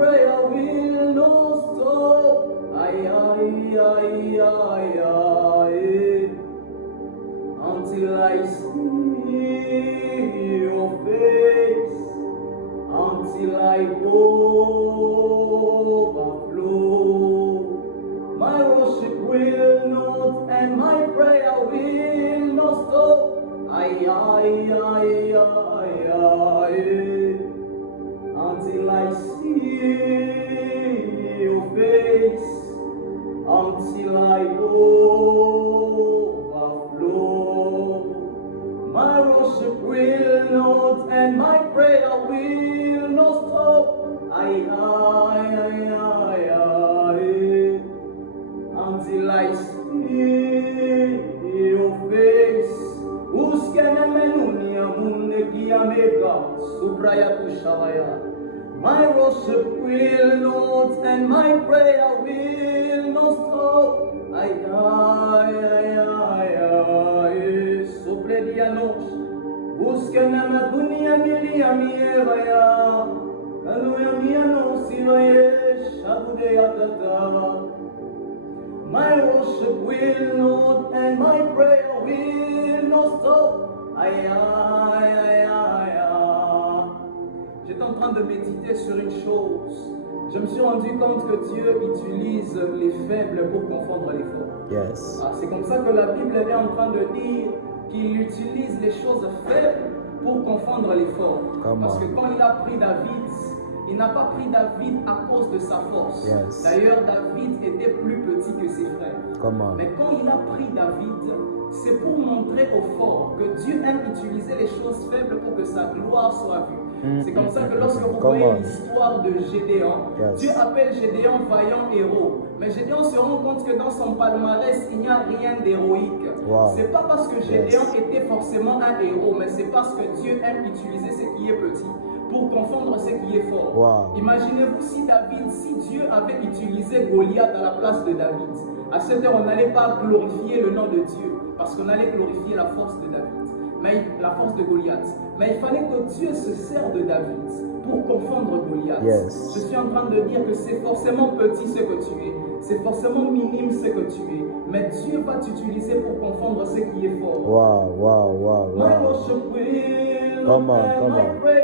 prayer will not stop. Aye, aye, aye, aye, aye. Until I see your face, until I overflow. My worship will not and my prayer will not stop. Aye, aye, aye, aye, aye. Until I see your face, until I overflow. My worship will not and my prayer will not stop. Aye, aye, aye, aye, aye. Until I see your face. My worship will not and my prayer will not stop. Aye, aye, aye, aye, aye. Sopredianos. Buscan a dunia milia mievaya. Aluya miano sivaye shabudeatata. My worship will not and my prayer will not stop. Aïe, aïe, aïe, aïe, aïe. J'étais en train de méditer sur une chose. Je me suis rendu compte que Dieu utilise les faibles pour confondre les forts. Yes. C'est comme ça que la Bible est en train de dire qu'il utilise les choses faibles pour confondre les forts. Parce que quand il a pris David, il n'a pas pris David à cause de sa force. Yes. D'ailleurs, David était plus petit que ses frères. Mais quand il a pris David, c'est pour montrer aux forts que Dieu aime utiliser les choses faibles pour que sa gloire soit vue. C'est comme ça que lorsque vous voyez l'histoire de Gédéon, Dieu appelle Gédéon vaillant héros. Mais Gédéon se rend compte que dans son palmarès, il n'y a rien d'héroïque. C'est pas parce que Gédéon était forcément un héros, mais c'est parce que Dieu aime utiliser ce qui est petit pour confondre ce qui est fort. Imaginez-vous si Dieu avait utilisé Goliath à la place de David. À cette heure, on n'allait pas glorifier le nom de Dieu, parce qu'on allait glorifier la force de David, la force de Goliath. Mais il fallait que Dieu se serve de David pour confondre Goliath. Je suis en train de dire que c'est forcément petit ce que tu es, c'est forcément minime ce que tu es, mais Dieu va t'utiliser pour confondre ce qui est fort. My worship will and my prayer